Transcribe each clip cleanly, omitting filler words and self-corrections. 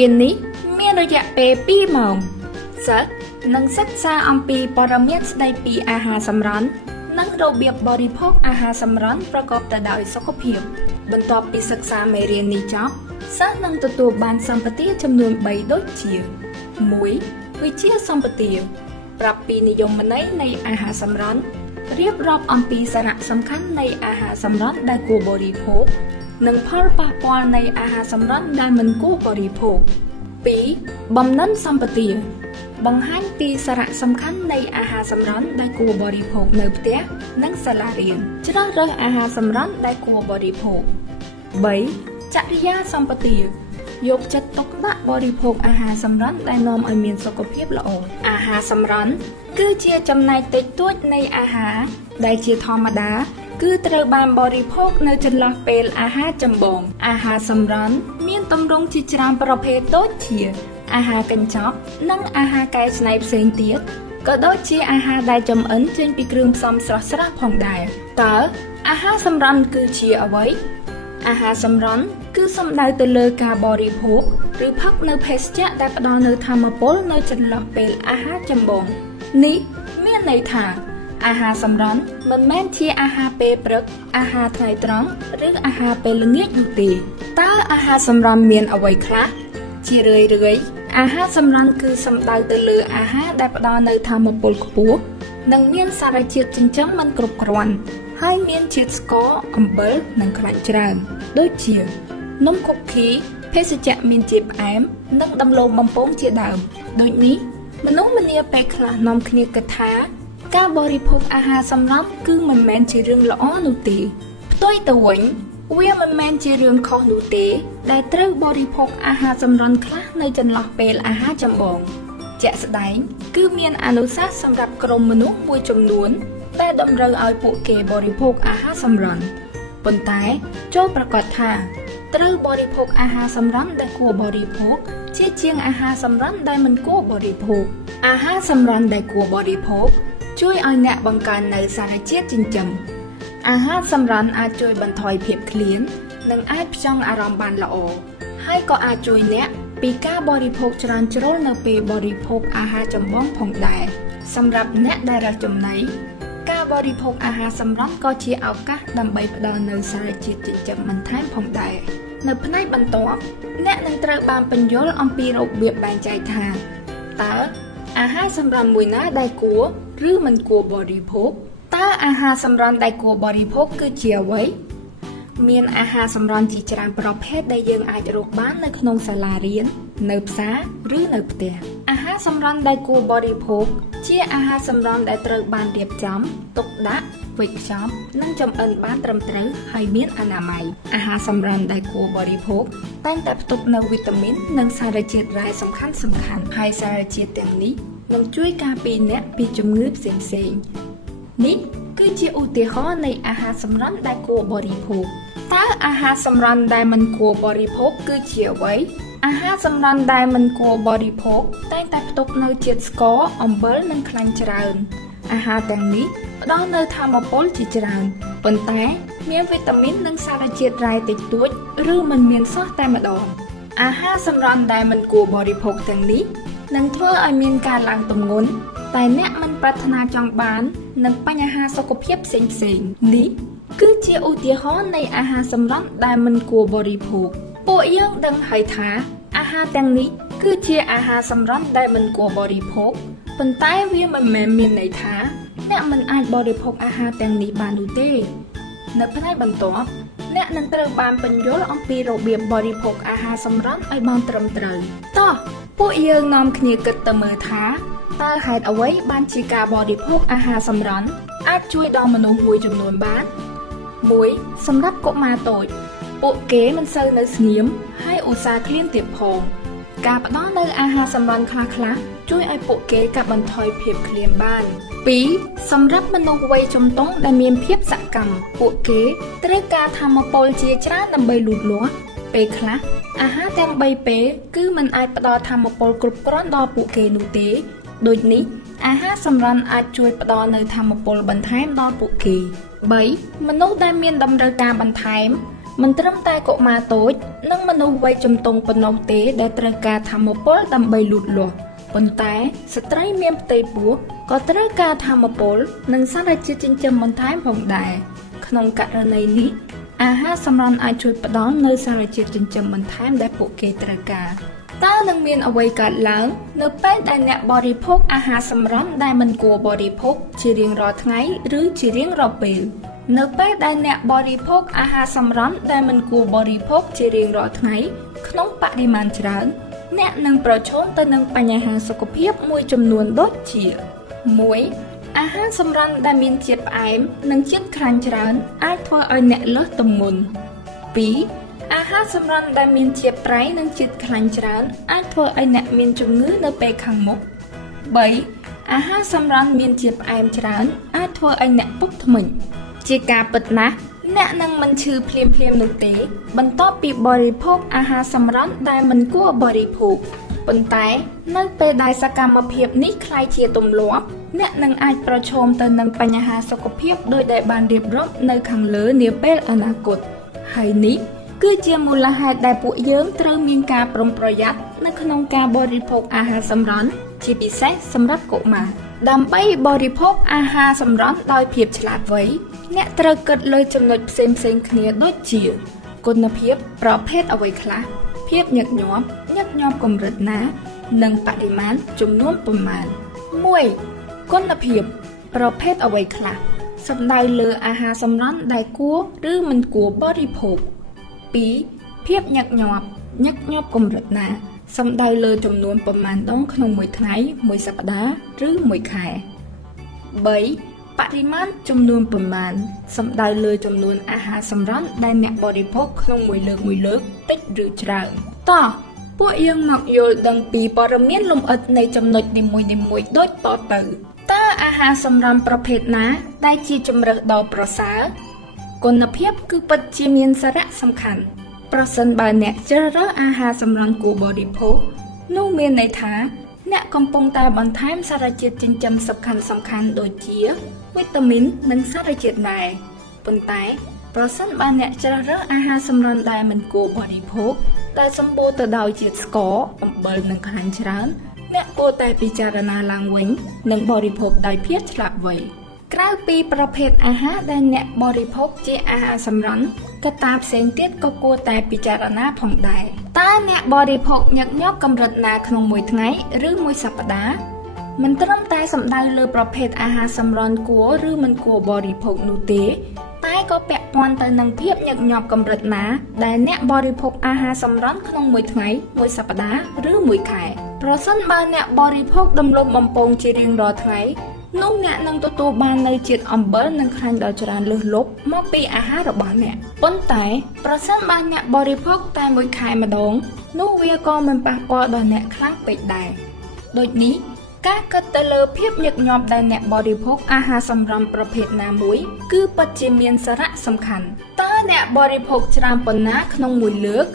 រៀននេះមានរយៈពេល2ម៉ោងសិស្សនឹងសិក្សាអំពីព័ត៌មានស្ដីពីអាហារសម្រន់និងរបៀបបរិភោគអាហារសម្រន់ប្រកបទៅដោយសុខភាពបន្ទាប់ពីសិក្សាមេរៀននេះចប់សិស្សនឹងទទួលបានសម្បទាចំនួន3ដូចជា 1. វិជ្ជាសម្បទាប្រាប់ពីនិយមន័យនៃអាហារសម្រន់រៀបរាប់អំពីសារៈសំខាន់នៃអាហារសម្រន់ដែលគួរបរិភោគនិងផលប៉ះពាល់នៃអាហារសម្រន់ដែលមិនគួរបរិភោគ 2. បំណិនសម្បទាបង្ហាញពីសារៈសំខាន់នៃអាហារសម្រន់ដែលគួរបរិភោគនៅផ្ទះនិងសាលារៀនជ្រើសរើសអាហារសម្រន់ដែលគួរបរិភោគ 3. ចរិយាសម្បទាយកចិត្តទុកដាក់បរិភោគអាហារសម្រន់ដែលនាំឲ្យមានសុខភាពល្អអាហារសម្រន់គឺជាចំណែកតិចតួចនៃអាហារដែលជាធម្មតាគឺត្រូវបានបរិភោគនៅចន្លោះពេលអាហារចម្បងអាហារសម្រន់មានទម្រង់ជាច្រើនប្រភេទដូចជាអាហារកញ្ចប់និងអាហារកែច្នៃផ្សេងទៀតក៏ដូចជាអាហារដែលចម្អិនចេញពីគ្រឿងផ្សំស្រស់ៗផងដែរតើអាហារសម្រន់គឺជាអ្វីអាហារសម្រន់គឺសំដៅទៅលើការបរិភោគឬផឹកនៅភេសជ្ជៈដែលផ្ដល់នូវថាមពលនៅចន្លោះពេលអាហារចម្បងនេះមានន័យថាអាហារសម្រន់មិនមែនជាអាហារពេលព្រឹកអាហារថ្ងៃត្រង់ឬអាហារពេលល្ងាចនោះទេតើអាហារសម្រន់មានអ្វីខ្លះជារឿយៗអាហារសម្រន់គឺសំដៅទៅលើអាហារដែលផ្ដល់នូវថាមពលខ្ពស់និងមានសារជាតិចិញ្ចឹមមិនគ្រប់គ្រាន់ហើយមានជាតិស្ករអំបិលនិងខ្លាញ់ច្រើនដូចជានំខូឃីភេសជ្ជៈមានជាតិផ្អែមនិងដំឡូងបំពងជាដើមដូចនេះមនុស្សម្នាពេលខ្លះនាំគ្នាគិតថាការបរិភោគអាហារសម្រន់គឺមិនមែនជារឿងល្អនោះទេផ្ទុយទៅវិញវាមិនមែនជារឿងខុសនោះទេដែលត្រូវបរិភោគអាហារសម្រន់ខ្លះនៅចន្លោះពេលអាហារចម្បងជាក់ស្ដែងគឺមានអនុសាសន៍សម្រាប់ក្រុមមនុស្សមួយចំនួនដែលតម្រូវឲ្យពួកគេបរិភោគអាហារសម្រន់ប៉ុន្តែចូលប្រាកដថាត្រូវបរិភោគអាហារសម្រន់ដែលគួរបរិភោគជាងអាហារសម្រន់ដែលមិនគួរបរិភោគអាហារសម្រន់ដែលគួរបរិភោគជួយឲ្យអ្នកបង្កើននូវសារជាតិចិញ្ចឹមអាហារសម្រន់អាចជួយបន្ថយភាពឃ្លាននិងអាចផ្ចង់អារម្មណ៍បានល្អហើយក៏អាចជួយអ្នកពីការបរិភោគច្រើនជ្រុលនៅពេលបរិភោគអាហារចម្បងផងដែរសម្រាប់អ្នកដែលរើសចំណីការបរិភោគអាហារសម្រន់ក៏ជាឱកាសដើម្បីផ្ដល់នូវសារជាតិចិញ្ចឹមបន្ថែមផងដែរនៅផ្នែកបន្ទាប់អ្នកនឹងត្រូវបានពន្យល់អំពីរបៀបបែងចែកថាតើអាហារសម្រន់មួយណាដែលគួរឬមិនគួរបរិភោគតើអាហារសម្រន់ដែលគួរបរិភោគគឺជាអ្វីមានអាហារសម្រន់ជាច្រើនប្រភេទដែលយើងអាចរកបាននៅក្នុងសាលារៀននៅផ្សារឬនៅផ្ទះអាហារសម្រន់ដែលគួរបរិភោគជាអាហារសម្រន់ដែលត្រូវបានរៀបចំទុកដាក់វេចខ្ចប់និងចម្អិនបានត្រឹមត្រូវហើយមានអនាម័យអាហារសម្រន់ដែលគួរបរិភោគតែងតែផ្ទុកនូវវីតាមីននិងសារជាតិរ៉ែសំខាន់ហើយសារជាតិទាំងនេះនឹងជួយការពារអ្នកពីជំងឺផ្សេងៗនេះគឺជាឧទាហរណ៍នៃអាហារសម្រន់ដែលគួរបរិភោគតើអាហារសម្រន់ដែលមិនគួរបរិភោគគឺជាអ្វីអាហារសម្រន់ដែលមិនគួរបរិភោគតែងតែផ្ទុកនូវជាតិស្ករអំបិលនិងខ្លាញ់ច្រើនអាហារទាំងនេះផ្ដល់នូវថាមពលជាច្រើនប៉ុន្តែមានវីតាមីននិងសារជាតិរ៉ែតិចតួចឬមិនមានសោះតែម្ដងអាហារសម្រន់ដែលមិនគួរបរិភោគទាំងនេះនឹងធ្វើឲ្យមានការឡើងទម្ងន់តែអ្នកមិនប្រាថ្នាចង់បាននឹងបញ្ហាសុខភាពផ្សេងៗនេះគឺជាឧទាហរណ៍នៃអាហារសម្រន់ដែលមិនគួរបរិភោគពួកយើងដឹងហើយថាអាហារទាំងនេះគឺជាអាហារសម្រន់ដែលមិនគួរបរិភោគប៉ុន្តែវាមិនមែនមានន័យថាអ្នកមិនអាចបរិភោគអាហារទាំងនេះបាននោះទេនៅផ្នែកបន្ទាប់អ្នកនឹងត្រូវបានពន្យល់អំពីរបៀបបរិភោគអាហារសម្រន់ឲ្យបានត្រឹមត្រូវតោះពួកយើងនាំគ្នាគិតទៅមើលថាតើហេតុអ្វីបានជាការបរិភោគអាហារសម្រន់អាចជួយដល់មនុស្សមួយចំនួនបាន1សម្រាប់កុមារតូចពួកគេមិនសូវនៅស្ងៀមហើយឧស្សាហ៍ឃ្លានទៀតផងការផ្ដល់នូវអាហារសម្រន់ខ្លះៗជួយឲ្យពួកគេកាត់បន្ថយភាពឃ្លានបាន2សម្រាប់មនុស្សវ័យជំទង់ដែលមានភាពសកម្មពួកគេត្រូវការថាមពលជាច្រើនដើម្បីលូតលាស់ពេលខ្លះអាហារទាំង3ពេលគឺមិនអាចផ្ដល់ថាមពលគ្រប់គ្រាន់ដល់ពួកគេនោះទេដូចនេះអាហារសម្រន់អាចជួយផ្ដល់នូវថាមពលបន្ថែមដល់ពួកគេ3មនុស្សដែលមានតម្រូវការបន្ថែម មិនត្រឹមតែកុមារតូចនិងមនុស្សវ័យជំទង់ប៉ុណ្ណោះទេដែលត្រូវការថាមពលដើម្បីលូតលាស់ប៉ុន្តែស្ត្រីមានផ្ទៃពោះក៏ត្រូវការថាមពលនិងសារជាតិចិញ្ចឹមបន្ថែមផងដែរក្នុងករណីនេះអាហារសម្រន់អាចជួយផ្ដល់នូវសារជាតិចិញ្ចឹមបន្ថែមដែលពួកគេត្រូវការតើនឹងមានអ្វីកើតឡើងនៅពេលដែលអ្នកបរិភោគអាហារសម្រន់ដែលមិនគួរបរិភោគជារៀងរាល់ថ្ងៃឬជារៀងរាល់ពេលនៅពេលដែលអ្នកបរិភោគអាហារសម្រន់ដែលមិនគួរបរិភោគជារៀងរាល់ថ្ងៃក្នុងបរិមាណច្រើនអ្នកនឹងប្រឈមទៅនឹងបញ្ហាសុខភាពមួយចំនួនដូចជា 1. អាហារសម្រន់ដែលមានជាតិផ្អែមនិងជាតិខ្លាញ់ច្រើនអាចធ្វើឲ្យអ្នកលើសទម្ងន់ 2. អាហារសម្រន់ដែលមានជាតិប្រៃនិងជាតិខ្លាញ់ច្រើនអាចធ្វើឲ្យអ្នកមានជំងឺនៅពេលខាងមុខ 3. អាហារសម្រន់មានជាតិផ្អែមច្រើនអាចធ្វើឲ្យអ្នកពុកធ្មេញជាការពិតណាស់អ្នកនឹងមិនឈឺភ្លាមៗនោះទេបន្ទាប់ពីបរិភោគអាហារសម្រន់ដែលមិនគួរបរិភោគប៉ុន្តែនៅពេលដែលសកម្មភាពនេះក្លាយជាទម្លាប់អ្នកនឹងអាចប្រឈមទៅនឹងបញ្ហាសុខភាពដោយដែលបានរៀបរាប់នៅខាងលើនាពេលអនាគតហើយនេះគឺជាមូលហេតុដែលពួកយើងត្រូវមានការប្រុងប្រយ័ត្ននៅក្នុងការបរិភោគអាហារសម្រន់ជាពិសេសសម្រាប់កុមារដើម្បីបរិភោគអាហារសម្រន់ដោយភាពឆ្លាតវៃអ្នកត្រូវគិតលើចំណុចផ្សេងៗគ្នាដូចជាគុណភាពប្រភេទអ្វីខ្លះភាពញឹកញាប់កម្រិតណានិងបរិមាណចំនួនប៉ុន្មាន 1. គុណភាពប្រភេទអ្វីខ្លះសំដៅលើអាហារសម្រន់ដែលគួរឬមិនគួរបរិភោគ 2. ភាពញឹកញាប់កម្រិតណាសំដៅលើចំនួនប៉ុន្មានដងក្នុងមួយថ្ងៃមួយសប្តាហ៍ឬមួយខែ 3. បរិមាណចំនួនប៉ុន្មានសំដៅលើចំនួនអាហារសម្រន់ដែលអ្នកបរិភោគក្នុងមួយលើកតិចឬច្រើនតោះពួកយើងមកយល់ដឹងពីព័ត៌មានលម្អិតនៃចំណុចនីមួយៗដូចតទៅតើអាហារសម្រន់ប្រភេទណាដែលជាជម្រើសដ៏ប្រសើរគុណភាពគឺពិតជាមានសារៈសំខាន់ប្រសិនបើអ្នកជ្រើសរើសអាហារសម្រន់គួរបរិភោគនោះមានន័យថាអ្នកកំពុងតែបន្ថែមសារជាតិចិញ្ចឹមសំខាន់ៗដូចជាវីតាមីននិងសារជាតិដែរប៉ុន្តែប្រសិនបើអ្នកជ្រើសរើសអាហារសម្រន់ដែលមិនគួរបរិភោគដែលសម្បូរទៅដោយជាតិស្ករអំបិលនិងខ្លាញ់ច្រើនអ្នកគួរតែពិចារណាឡើងវិញនិងបរិភោគដោយភាពឆ្លាតវៃក្រៅពីប្រភេទអាហារដែលអ្នកបរិភោគជាអាហារសម្រន់កត្តាផ្សេងទៀតក៏គួរតែពិចារណាផងដែរតើអ្នកបរិភោគញឹកញាប់កម្រិតណាក្នុងមួយថ្ងៃឬមួយសប្តាហ៍មិនត្រឹមតែសំដៅលើប្រភេទអាហារសម្រន់គួរឬមិនគួរបរិភោគនោះទេតែក៏ពាក់ព័ន្ធទៅនឹងភាពញឹកញាប់កម្រិតណាដែលអ្នកបរិភោគអាហារសម្រន់ក្នុងមួយថ្ងៃមួយសប្តាហ៍ឬមួយខែប្រសិនបើអ្នកបរិភោគដំឡូងបំពងជារៀងរាល់ថ្ងៃនោះអ្នកនឹងទទួលបាននូវជាតិអំបិលនិងខ្លាញ់ដ៏ច្រើនលើសលប់មកពីអាហាររបស់អ្នកប៉ុន្តែប្រសិនបើអ្នកបរិភោគតែមួយខែម្ដងនោះវាក៏មិនប៉ះពាល់ដល់អ្នកខ្លាំងពេកដែរដូចនេះការគិតទៅលើភាពញឹកញាប់ដែលអ្នកបរិភោគអាហារសម្រន់ប្រភេទណាមួយគឺពិតជាមានសារៈសំខាន់តើអ្នកបរិភោគច្រើនប៉ុណ្ណាក្នុងមួយលើក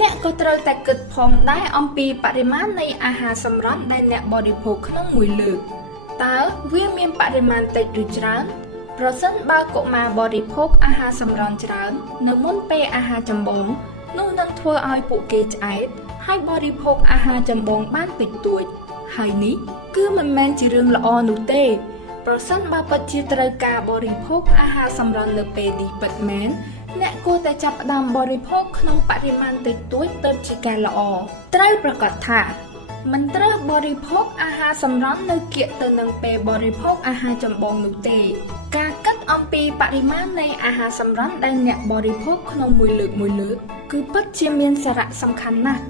អ្នកក៏ត្រូវតែគិតផងដែរអំពីបរិមាណនៃអាហារសម្រន់ដែលអ្នកបរិភោគក្នុងមួយលើកតើវាមានបរិមាណតិចឬច្រើនប្រសិនបើកុមារបរិភោគអាហារសម្រន់ច្រើននៅមុនពេលអាហារចម្បងនោះនឹងធ្វើឲ្យពួកគេឆ្អែតហើយបរិភោគអាហារចម្បងបានតិចតួចហើយនេះគឺមិនមែនជារឿងល្អនោះទេប្រសិនបើពិតជាត្រូវការបរិភោគអាហារសម្រន់នៅពេលនេះពិតមែនអ្នកគួរតែចាប់ផ្ដើមបរិភោគក្នុងបរិមាណតិចតួចទៅជាការល្អត្រូវប្រកាសថាមិនត្រូវបរិភោគអាហារសម្រន់នៅកៀកទៅនឹងពេលបរិភោគអាហារចម្បងនោះទេការគិតអំពីបរិមាណនៃអាហារសម្រន់ដែលអ្នកបរិភោគក្នុងមួយលើកគឺពិតជាមានសារៈសំខាន់ណាស់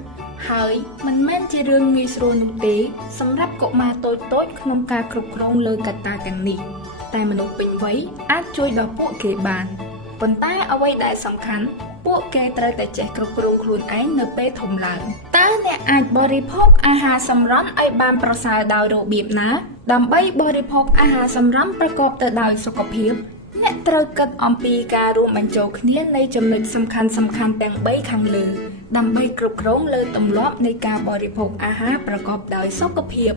ហើយមិនមែនជារឿងងាយស្រួលនោះទេសម្រាប់កុមារតូចៗក្នុងការគ្រប់គ្រងលើកត្តាទាំងនេះតែមនុស្សពេញវ័យអាចជួយដល់ពួកគេបានប៉ុន្តែអ្វីដែលសំខាន់ពួកគេត្រូវតែចេះគ្រប់គ្រងខ្លួនឯងនៅពេលធំឡើងតើអ្នកអាចបរិភោគអាហារសម្រន់ឲ្យបានប្រសើរដោយរបៀបណាដើម្បីបរិភោគអាហារសម្រន់ប្រកបទៅដោយសុខភាពអ្នកត្រូវគិតអំពីការរួមបញ្ចូលគ្នានៃចំណុចសំខាន់ទាំង3ខាងលើដើម្បីគ្រប់គ្រងលើទម្លាប់នៃការបរិភោគអាហារប្រកបដោយសុខភាព